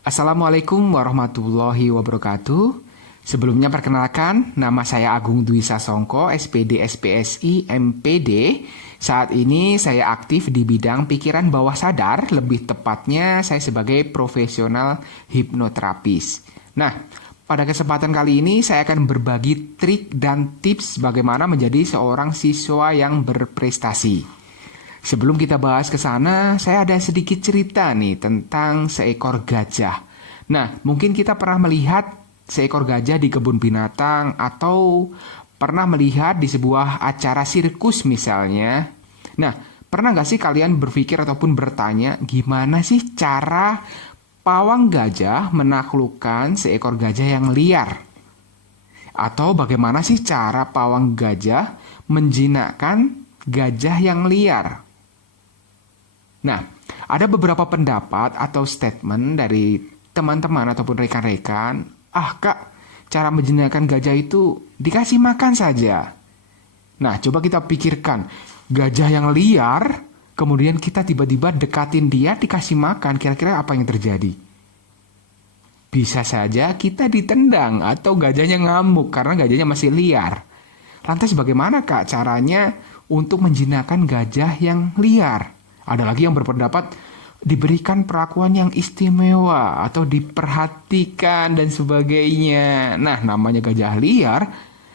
Assalamualaikum warahmatullahi wabarakatuh. Sebelumnya perkenalkan, nama saya Agung Dwi Sasongko, SPD SPSI MPD. Saat ini saya aktif di bidang pikiran bawah sadar, lebih tepatnya saya sebagai profesional hipnoterapis. Nah, pada kesempatan kali ini saya akan berbagi trik dan tips bagaimana menjadi seorang siswa yang berprestasi. Sebelum kita bahas ke sana, saya ada sedikit cerita nih tentang seekor gajah. Nah, mungkin kita pernah melihat seekor gajah di kebun binatang atau pernah melihat di sebuah acara sirkus misalnya. Nah, pernah nggak sih kalian berpikir ataupun bertanya gimana sih cara pawang gajah menaklukkan seekor gajah yang liar? Atau bagaimana sih cara pawang gajah menjinakkan gajah yang liar? Nah, ada beberapa pendapat atau statement dari teman-teman ataupun rekan-rekan, kak, cara menjinakkan gajah itu dikasih makan saja. Nah, coba kita pikirkan, gajah yang liar, kemudian kita tiba-tiba dekatin dia, dikasih makan, kira-kira apa yang terjadi? Bisa saja kita ditendang atau gajahnya ngamuk karena gajahnya masih liar. Lantas bagaimana kak caranya untuk menjinakkan gajah yang liar? Ada lagi yang berpendapat diberikan perlakuan yang istimewa atau diperhatikan dan sebagainya. Nah, namanya gajah liar,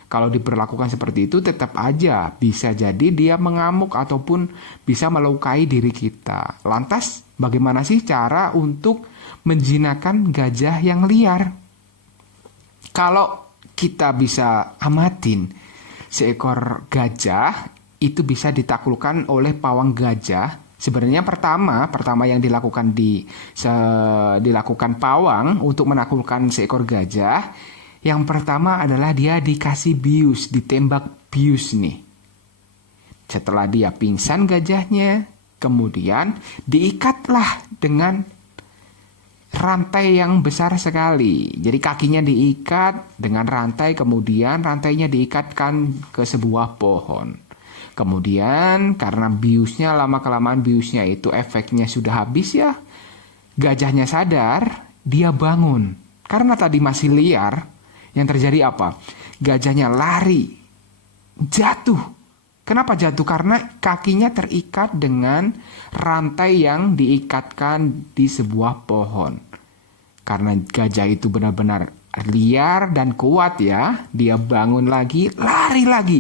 kalau diperlakukan seperti itu tetap aja bisa jadi dia mengamuk ataupun bisa melukai diri kita. Lantas, bagaimana sih cara untuk menjinakkan gajah yang liar? Kalau kita bisa amatin, seekor gajah itu bisa ditaklukkan oleh pawang gajah. Sebenarnya pertama yang dilakukan pawang untuk menaklukkan seekor gajah, yang pertama adalah dia dikasih bius, ditembak bius nih. Setelah dia pingsan gajahnya, kemudian diikatlah dengan rantai yang besar sekali. Jadi kakinya diikat dengan rantai, kemudian rantainya diikatkan ke sebuah pohon. Kemudian karena biusnya lama-kelamaan biusnya itu efeknya sudah habis ya, gajahnya sadar, dia bangun. Karena tadi masih liar, yang terjadi apa? Gajahnya lari, jatuh. Kenapa jatuh? Karena kakinya terikat dengan rantai yang diikatkan di sebuah pohon. Karena gajah itu benar-benar liar dan kuat ya, dia bangun lagi, lari lagi,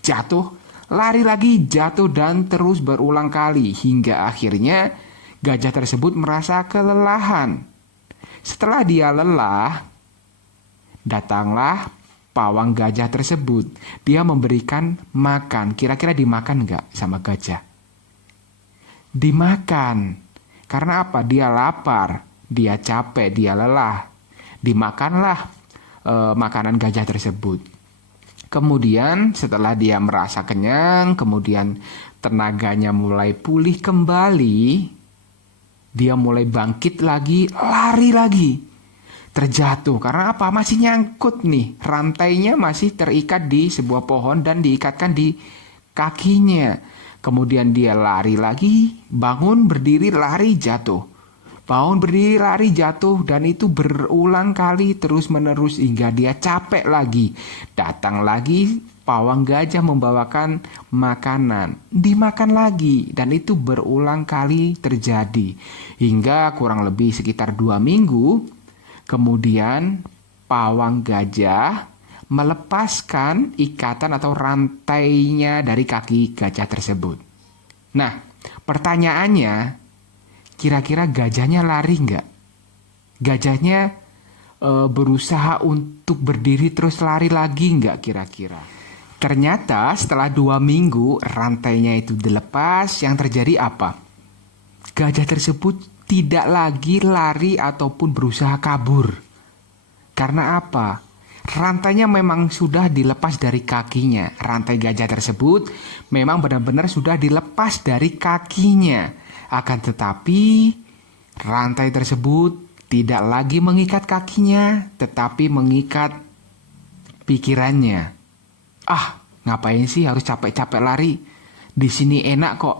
jatuh, lari lagi, jatuh, dan terus berulang kali hingga akhirnya gajah tersebut merasa kelelahan. Setelah dia lelah, datanglah pawang gajah tersebut. Dia memberikan makan. Kira-kira dimakan nggak sama gajah? Dimakan. Karena apa? Dia lapar, dia capek, dia lelah. Dimakanlah makanan gajah tersebut. Kemudian setelah dia merasa kenyang, kemudian tenaganya mulai pulih kembali, dia mulai bangkit lagi, lari lagi. Terjatuh, karena apa? Masih nyangkut nih, rantainya masih terikat di sebuah pohon dan diikatkan di kakinya. Kemudian dia lari lagi, bangun, berdiri, lari, jatuh. Bangun, berdiri, lari, jatuh, dan itu berulang kali terus-menerus hingga dia capek lagi. Datang lagi pawang gajah membawakan makanan, dimakan lagi, dan itu berulang kali terjadi. Hingga kurang lebih sekitar 2 minggu, kemudian pawang gajah melepaskan ikatan atau rantainya dari kaki gajah tersebut. Nah, pertanyaannya, kira-kira gajahnya lari nggak? Gajahnya berusaha untuk berdiri terus lari lagi nggak kira-kira? Ternyata setelah 2 minggu rantainya itu dilepas, yang terjadi apa? Gajah tersebut tidak lagi lari ataupun berusaha kabur. Karena apa? Rantainya memang sudah dilepas dari kakinya. Rantai gajah tersebut memang benar-benar sudah dilepas dari kakinya. Akan tetapi rantai tersebut tidak lagi mengikat kakinya, tetapi mengikat pikirannya. Ngapain sih harus capek-capek lari? Di sini enak kok.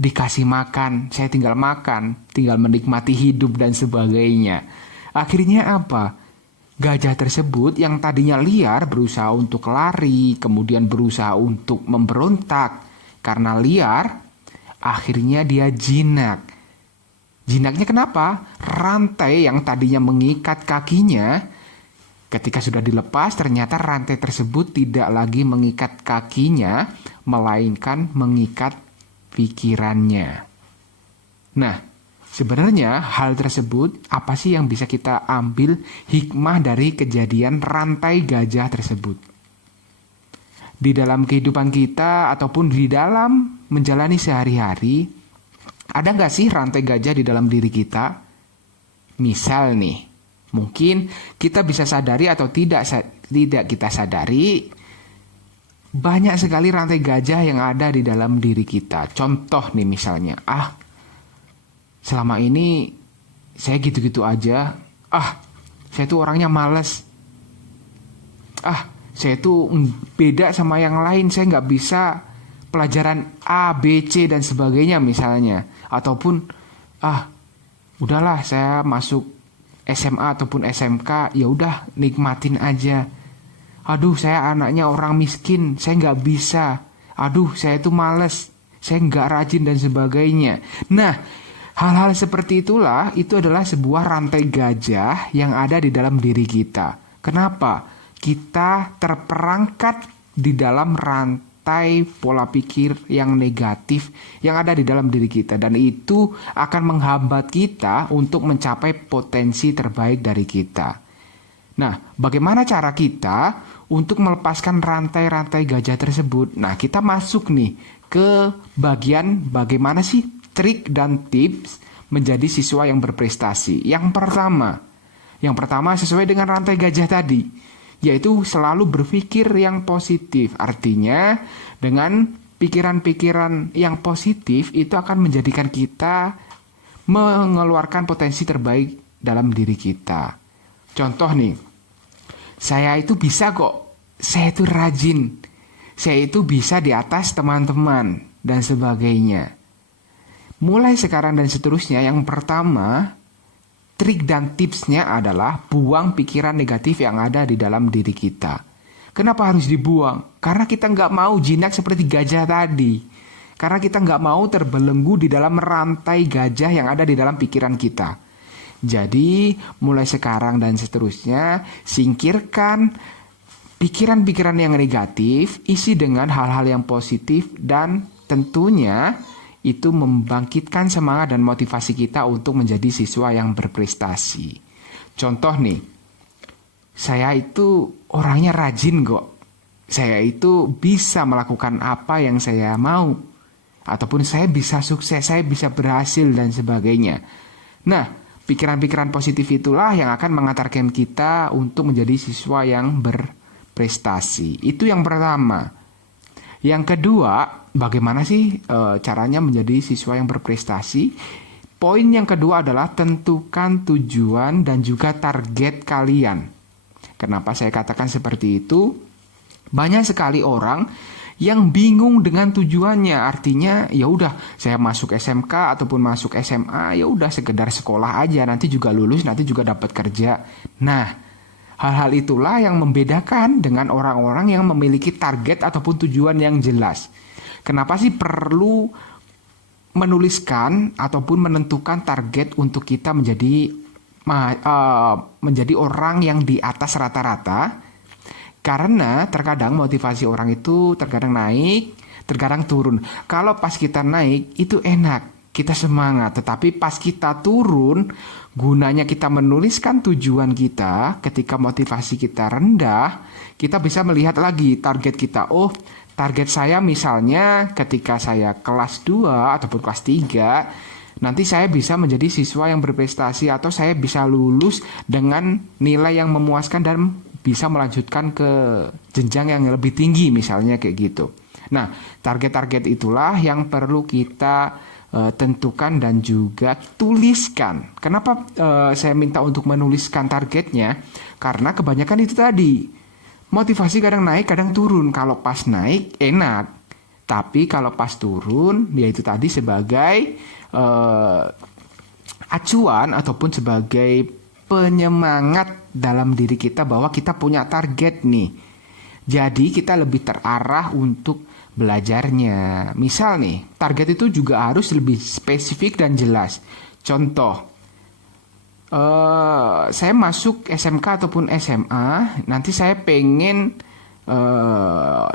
dikasih makan, saya tinggal makan, tinggal menikmati hidup dan sebagainya. Akhirnya apa? Gajah tersebut yang tadinya liar berusaha untuk lari, kemudian berusaha untuk memberontak. Karena liar, akhirnya dia jinak. Jinaknya kenapa? Rantai yang tadinya mengikat kakinya, ketika sudah dilepas, ternyata rantai tersebut tidak lagi mengikat kakinya, melainkan mengikat pikirannya. Nah, sebenarnya hal tersebut apa sih yang bisa kita ambil hikmah dari kejadian rantai gajah tersebut? Di dalam kehidupan kita ataupun di dalam menjalani sehari-hari, ada nggak sih rantai gajah di dalam diri kita? Misal nih, mungkin kita bisa sadari atau tidak kita sadari, banyak sekali rantai gajah yang ada di dalam diri kita. Contoh nih misalnya, selama ini saya gitu-gitu aja. Saya tuh orangnya malas. Saya tuh beda sama yang lain. Saya nggak bisa pelajaran A, B, C dan sebagainya misalnya. Ataupun udahlah saya masuk SMA ataupun SMK, ya udah nikmatin aja. Aduh, saya anaknya orang miskin, saya nggak bisa. Aduh, saya tuh males, saya nggak rajin dan sebagainya. Nah, hal-hal seperti itulah, itu adalah sebuah rantai gajah yang ada di dalam diri kita. Kenapa? Kita terperangkap di dalam rantai pola pikir yang negatif yang ada di dalam diri kita. Dan itu akan menghambat kita untuk mencapai potensi terbaik dari kita. Nah, bagaimana cara kita untuk melepaskan rantai-rantai gajah tersebut? Nah, kita masuk nih ke bagian bagaimana sih trik dan tips menjadi siswa yang berprestasi. Yang pertama sesuai dengan rantai gajah tadi, yaitu selalu berpikir yang positif. Artinya, dengan pikiran-pikiran yang positif itu akan menjadikan kita mengeluarkan potensi terbaik dalam diri kita. Contoh nih, saya itu bisa kok, saya itu rajin, saya itu bisa di atas teman-teman, dan sebagainya. Mulai sekarang dan seterusnya, yang pertama, trik dan tipsnya adalah buang pikiran negatif yang ada di dalam diri kita. Kenapa harus dibuang? Karena kita nggak mau jinak seperti gajah tadi. Karena kita nggak mau terbelenggu di dalam rantai gajah yang ada di dalam pikiran kita. Jadi, mulai sekarang dan seterusnya, singkirkan pikiran-pikiran yang negatif, isi dengan hal-hal yang positif, dan tentunya itu membangkitkan semangat dan motivasi kita untuk menjadi siswa yang berprestasi. Contoh nih, saya itu orangnya rajin kok. Saya itu bisa melakukan apa yang saya mau. Ataupun saya bisa sukses, saya bisa berhasil dan sebagainya. Nah, pikiran-pikiran positif itulah yang akan mengantarkan kita untuk menjadi siswa yang berprestasi. Itu yang pertama. Yang kedua, bagaimana sih caranya menjadi siswa yang berprestasi? Poin yang kedua adalah tentukan tujuan dan juga target kalian. Kenapa saya katakan seperti itu? Banyak sekali orang yang bingung dengan tujuannya. Artinya, ya udah, saya masuk SMK ataupun masuk SMA, ya udah sekedar sekolah aja, nanti juga lulus, nanti juga dapat kerja. Nah, hal-hal itulah yang membedakan dengan orang-orang yang memiliki target ataupun tujuan yang jelas. Kenapa sih perlu menuliskan ataupun menentukan target untuk kita menjadi orang yang di atas rata-rata? Karena terkadang motivasi orang itu terkadang naik, terkadang turun. Kalau pas kita naik itu enak, kita semangat. Tetapi pas kita turun, gunanya kita menuliskan tujuan kita. Ketika motivasi kita rendah, kita bisa melihat lagi target kita. Oh, target saya misalnya ketika saya kelas 2 ataupun kelas 3, nanti saya bisa menjadi siswa yang berprestasi, atau saya bisa lulus dengan nilai yang memuaskan dan bisa melanjutkan ke jenjang yang lebih tinggi misalnya kayak gitu. Nah, target-target itulah yang perlu kita tentukan dan juga tuliskan. Kenapa saya minta untuk menuliskan targetnya? Karena kebanyakan itu tadi, motivasi kadang naik, kadang turun. Kalau pas naik enak, Tapi kalau pas turun, yaitu tadi sebagai acuan ataupun sebagai penyemangat dalam diri kita bahwa kita punya target nih. Jadi kita lebih terarah untuk belajarnya. Misal nih, target itu juga harus lebih spesifik dan jelas. Contoh, saya masuk SMK ataupun SMA, nanti saya pengen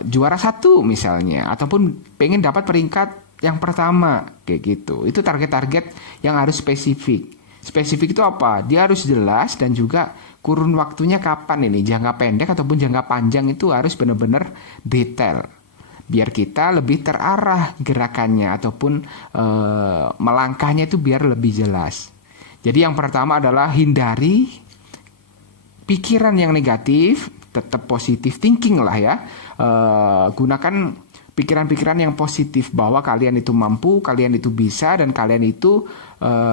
juara 1 misalnya, ataupun pengen dapat peringkat yang pertama, kayak gitu. Itu target-target yang harus spesifik. Spesifik itu apa? Dia harus jelas dan juga kurun waktunya kapan ini, jangka pendek ataupun jangka panjang itu harus benar-benar detail. Biar kita lebih terarah gerakannya ataupun melangkahnya itu biar lebih jelas. Jadi yang pertama adalah hindari pikiran yang negatif, tetap positive thinking lah ya. Gunakan pikiran-pikiran yang positif bahwa kalian itu mampu, kalian itu bisa, dan kalian itu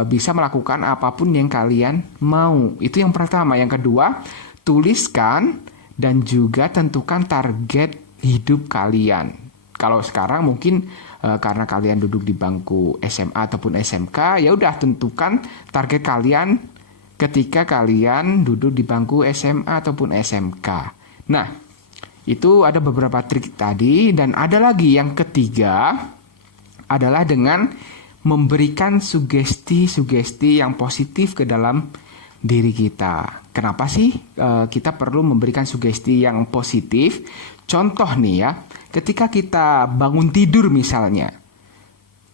bisa melakukan apapun yang kalian mau. Itu yang pertama. Yang kedua, tuliskan dan juga tentukan target hidup kalian. Kalau sekarang mungkin karena kalian duduk di bangku SMA ataupun SMK, ya udah tentukan target kalian ketika kalian duduk di bangku SMA ataupun SMK. Nah, itu ada beberapa trik tadi, dan ada lagi yang ketiga adalah dengan memberikan sugesti-sugesti yang positif ke dalam diri kita. Kenapa sih kita perlu memberikan sugesti yang positif? Contoh nih ya, ketika kita bangun tidur misalnya,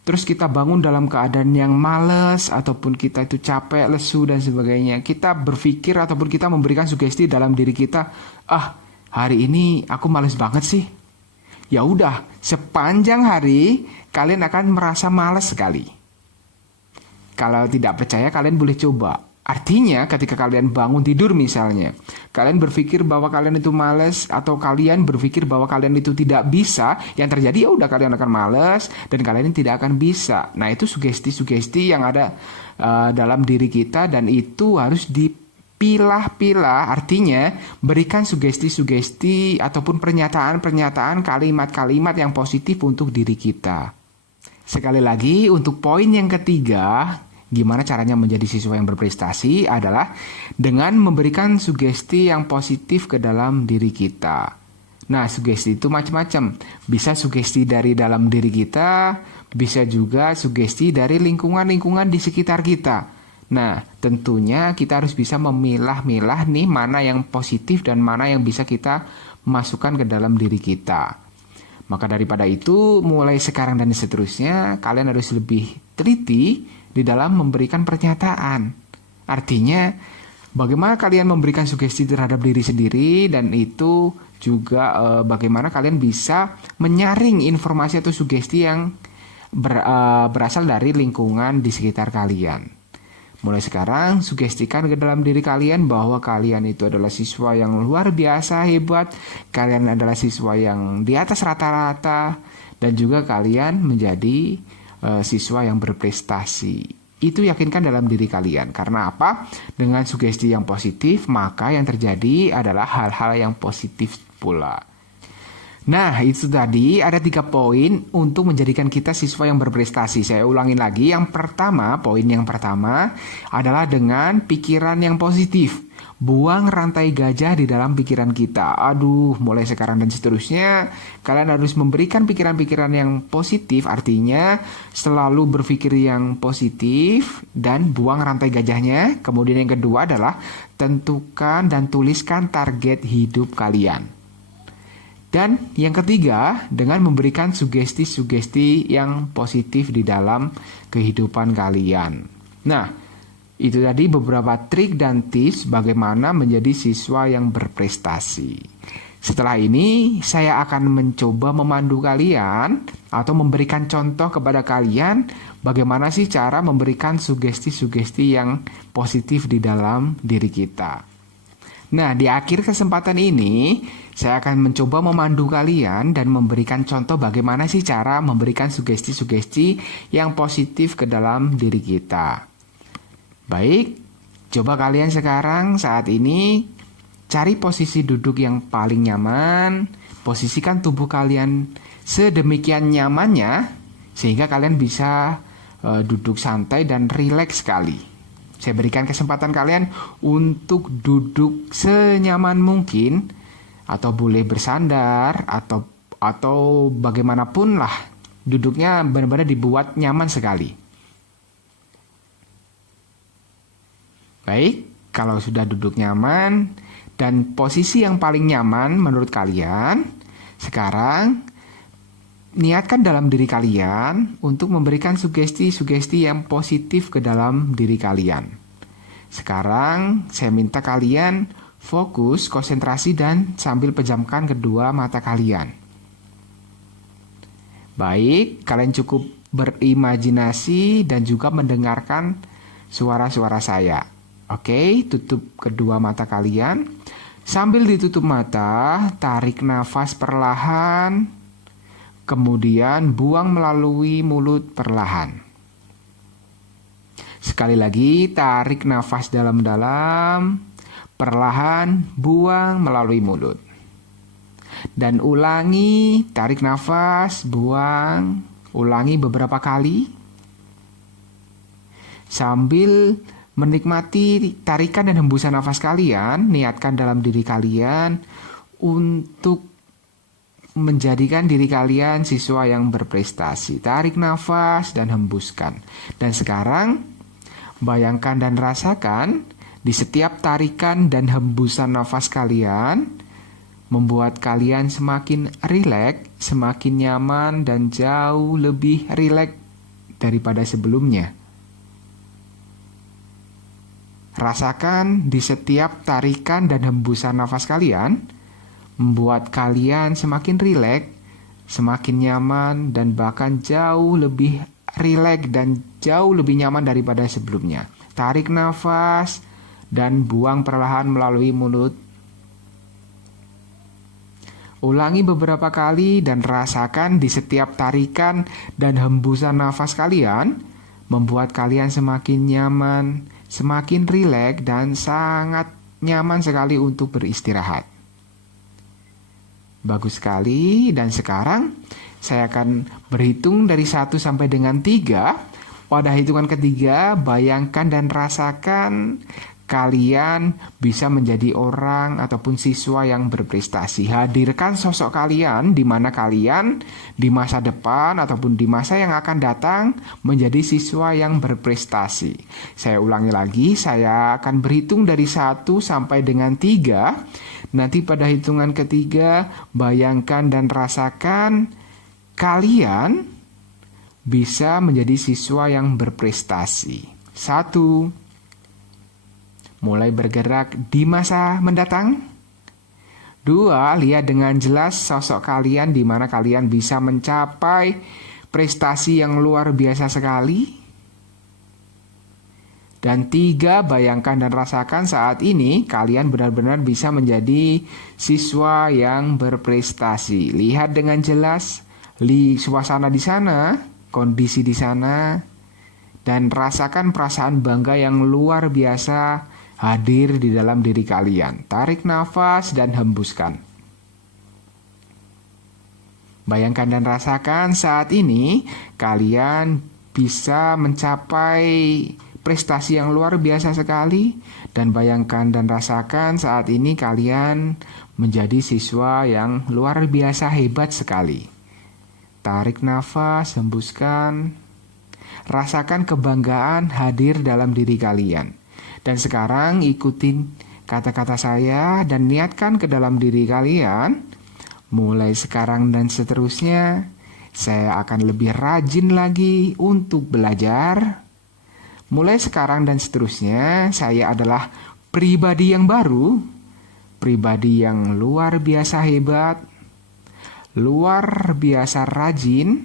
terus kita bangun dalam keadaan yang malas ataupun kita itu capek, lesu dan sebagainya, kita berpikir ataupun kita memberikan sugesti dalam diri kita, hari ini aku males banget sih. Ya udah, sepanjang hari kalian akan merasa malas sekali. Kalau tidak percaya, kalian boleh coba. Artinya ketika kalian bangun tidur misalnya, kalian berpikir bahwa kalian itu malas atau kalian berpikir bahwa kalian itu tidak bisa, yang terjadi ya udah kalian akan malas dan kalian tidak akan bisa. Nah, itu sugesti-sugesti yang ada dalam diri kita, dan itu harus dipilah-pilah. Artinya berikan sugesti-sugesti ataupun pernyataan-pernyataan, kalimat-kalimat yang positif untuk diri kita. Sekali lagi, untuk poin yang ketiga, gimana caranya menjadi siswa yang berprestasi adalah dengan memberikan sugesti yang positif ke dalam diri kita. Nah, sugesti itu macam-macam. Bisa sugesti dari dalam diri kita, bisa juga sugesti dari lingkungan-lingkungan di sekitar kita. Nah, tentunya kita harus bisa memilah-milah nih mana yang positif dan mana yang bisa kita masukkan ke dalam diri kita. Maka daripada itu, mulai sekarang dan seterusnya, kalian harus lebih teliti di dalam memberikan pernyataan. Artinya, bagaimana kalian memberikan sugesti terhadap diri sendiri, dan itu juga bagaimana kalian bisa menyaring informasi atau sugesti yang berasal dari lingkungan di sekitar kalian. Mulai sekarang, sugestikan ke dalam diri kalian bahwa kalian itu adalah siswa yang luar biasa hebat, kalian adalah siswa yang di atas rata-rata, dan juga kalian menjadi siswa yang berprestasi. Itu yakinkan dalam diri kalian. Karena apa? Dengan sugesti yang positif, maka yang terjadi adalah hal-hal yang positif pula. Nah, itu tadi ada 3 poin untuk menjadikan kita siswa yang berprestasi. Saya ulangin lagi, yang pertama, poin yang pertama adalah dengan pikiran yang positif. Buang rantai gajah di dalam pikiran kita. Mulai sekarang dan seterusnya, kalian harus memberikan pikiran-pikiran yang positif, artinya selalu berpikir yang positif dan buang rantai gajahnya. Kemudian yang kedua adalah tentukan dan tuliskan target hidup kalian. Dan yang ketiga, dengan memberikan sugesti-sugesti yang positif di dalam kehidupan kalian. Nah, itu tadi beberapa trik dan tips bagaimana menjadi siswa yang berprestasi. Setelah ini, saya akan mencoba memandu kalian atau memberikan contoh kepada kalian bagaimana sih cara memberikan sugesti-sugesti yang positif di dalam diri kita. Nah, di akhir kesempatan ini, saya akan mencoba memandu kalian dan memberikan contoh bagaimana sih cara memberikan sugesti-sugesti yang positif ke dalam diri kita. Baik, coba kalian sekarang saat ini cari posisi duduk yang paling nyaman, posisikan tubuh kalian sedemikian nyamannya sehingga kalian bisa duduk santai dan rileks sekali. Saya berikan kesempatan kalian untuk duduk senyaman mungkin, atau boleh bersandar atau bagaimanapun lah. Duduknya benar-benar dibuat nyaman sekali. Baik, kalau sudah duduk nyaman dan posisi yang paling nyaman menurut kalian, sekarang niatkan dalam diri kalian untuk memberikan sugesti-sugesti yang positif ke dalam diri kalian. Sekarang saya minta kalian fokus, konsentrasi, dan sambil pejamkan kedua mata kalian. Baik, kalian cukup berimajinasi dan juga mendengarkan suara-suara saya. Oke, tutup kedua mata kalian. Sambil ditutup mata, tarik nafas perlahan, kemudian buang melalui mulut perlahan. Sekali lagi, tarik nafas dalam-dalam, perlahan buang melalui mulut. Dan ulangi, tarik nafas, buang, ulangi beberapa kali. Sambil menikmati tarikan dan hembusan nafas kalian, niatkan dalam diri kalian untuk menjadikan diri kalian siswa yang berprestasi. Tarik nafas dan hembuskan. Dan sekarang bayangkan dan rasakan di setiap tarikan dan hembusan nafas kalian membuat kalian semakin rileks, semakin nyaman, dan jauh lebih rileks daripada sebelumnya. Rasakan di setiap tarikan dan hembusan nafas kalian membuat kalian semakin rileks, semakin nyaman, dan bahkan jauh lebih rileks dan jauh lebih nyaman daripada sebelumnya. Tarik nafas dan buang perlahan melalui mulut. Ulangi beberapa kali dan rasakan di setiap tarikan dan hembusan nafas kalian membuat kalian semakin nyaman, semakin rileks, dan sangat nyaman sekali untuk beristirahat. Bagus sekali, dan sekarang saya akan berhitung dari 1 sampai dengan 3. Pada hitungan ketiga, bayangkan dan rasakan kalian bisa menjadi orang ataupun siswa yang berprestasi. Hadirkan sosok kalian di mana kalian di masa depan ataupun di masa yang akan datang menjadi siswa yang berprestasi. Saya ulangi lagi, saya akan berhitung dari 1 sampai dengan 3. Nanti pada hitungan ketiga, bayangkan dan rasakan kalian bisa menjadi siswa yang berprestasi. 1. Mulai bergerak di masa mendatang. 2. Lihat dengan jelas sosok kalian di mana kalian bisa mencapai prestasi yang luar biasa sekali. Dan 3. Bayangkan dan rasakan saat ini kalian benar-benar bisa menjadi siswa yang berprestasi. Lihat dengan jelas suasana di sana, kondisi di sana, dan rasakan perasaan bangga yang luar biasa hadir di dalam diri kalian. Tarik nafas dan hembuskan. Bayangkan dan rasakan saat ini kalian bisa mencapai prestasi yang luar biasa sekali. Dan bayangkan dan rasakan saat ini kalian menjadi siswa yang luar biasa hebat sekali. Tarik nafas, hembuskan. Rasakan kebanggaan hadir dalam diri kalian. Dan sekarang ikutin kata-kata saya dan niatkan ke dalam diri kalian. Mulai sekarang dan seterusnya, saya akan lebih rajin lagi untuk belajar. Mulai sekarang dan seterusnya, saya adalah pribadi yang baru, pribadi yang luar biasa hebat, luar biasa rajin,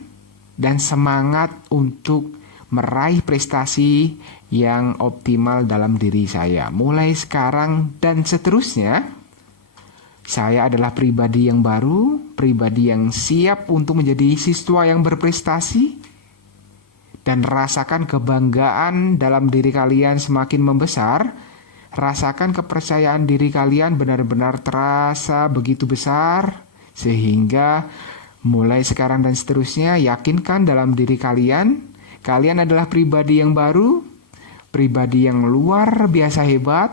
dan semangat untuk meraih prestasi yang optimal dalam diri saya. Mulai sekarang dan seterusnya, saya adalah pribadi yang baru, pribadi yang siap untuk menjadi siswa yang berprestasi, dan rasakan kebanggaan dalam diri kalian semakin membesar. Rasakan kepercayaan diri kalian benar-benar terasa begitu besar, sehingga Mulai sekarang dan seterusnya, yakinkan dalam diri kalian, kalian adalah pribadi yang baru, pribadi yang luar biasa hebat,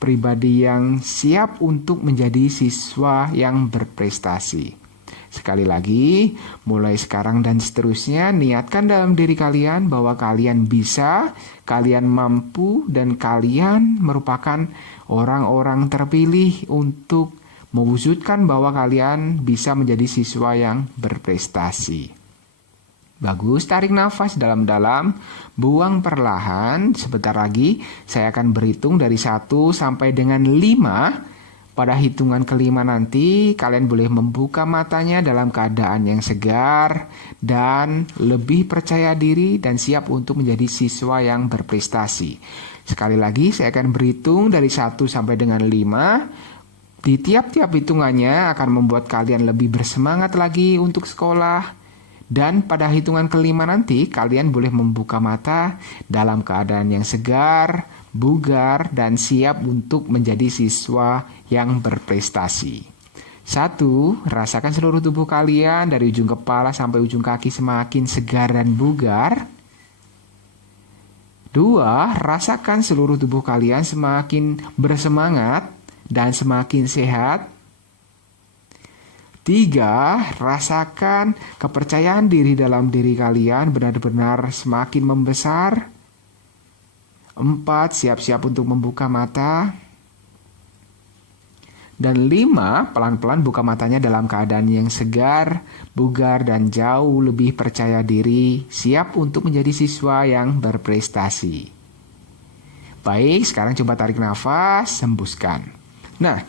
pribadi yang siap untuk menjadi siswa yang berprestasi. Sekali lagi, mulai sekarang dan seterusnya, niatkan dalam diri kalian bahwa kalian bisa, kalian mampu, dan kalian merupakan orang-orang terpilih untuk mewujudkan bahwa kalian bisa menjadi siswa yang berprestasi. Bagus, tarik nafas dalam-dalam, buang perlahan. Sebentar lagi saya akan berhitung dari 1 sampai dengan 5. Pada hitungan kelima nanti, kalian boleh membuka matanya dalam keadaan yang segar dan lebih percaya diri dan siap untuk menjadi siswa yang berprestasi. Sekali lagi, saya akan berhitung dari 1 sampai dengan 5. Di tiap-tiap hitungannya akan membuat kalian lebih bersemangat lagi untuk sekolah. Dan pada hitungan kelima nanti, kalian boleh membuka mata dalam keadaan yang segar, bugar, dan siap untuk menjadi siswa yang berprestasi. 1. Rasakan seluruh tubuh kalian dari ujung kepala sampai ujung kaki semakin segar dan bugar. 2. Rasakan seluruh tubuh kalian semakin bersemangat dan semakin sehat. 3. Rasakan kepercayaan diri dalam diri kalian benar-benar semakin membesar. 4. Siap-siap untuk membuka mata. Dan 5. Pelan-pelan buka matanya dalam keadaan yang segar, bugar, dan jauh lebih percaya diri, siap untuk menjadi siswa yang berprestasi. Baik, sekarang coba tarik nafas, hembuskan. Nah,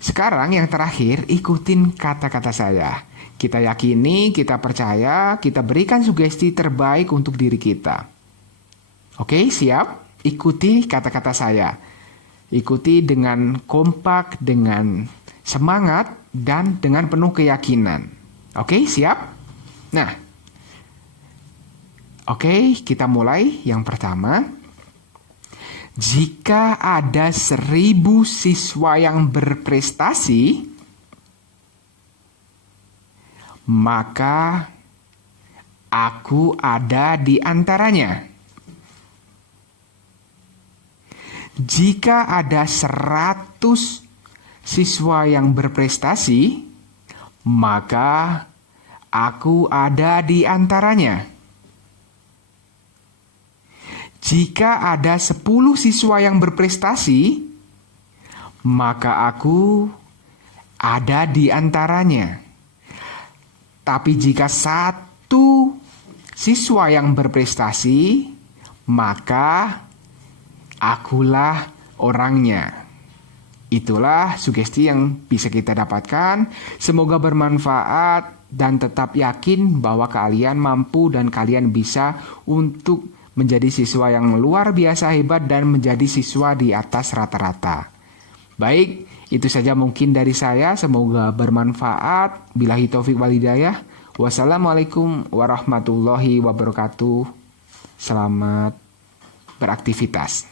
sekarang yang terakhir, ikutin kata-kata saya. Kita yakini, kita percaya, kita berikan sugesti terbaik untuk diri kita. Oke, siap? Ikuti kata-kata saya. Ikuti dengan kompak, dengan semangat, dan dengan penuh keyakinan. Oke, siap? Nah, oke, kita mulai. Yang pertama, jika ada 1000 siswa yang berprestasi, maka aku ada di antaranya. Jika ada 100 siswa yang berprestasi, maka aku ada di antaranya. Jika ada 10 siswa yang berprestasi, maka aku ada di antaranya. Tapi jika 1 siswa yang berprestasi, maka akulah orangnya. Itulah sugesti yang bisa kita dapatkan. Semoga bermanfaat dan tetap yakin bahwa kalian mampu dan kalian bisa untuk menjadi siswa yang luar biasa hebat dan menjadi siswa di atas rata-rata. Baik, itu saja mungkin dari saya. Semoga bermanfaat. Billahi taufik wal hidayah. Wassalamualaikum warahmatullahi wabarakatuh. Selamat beraktivitas.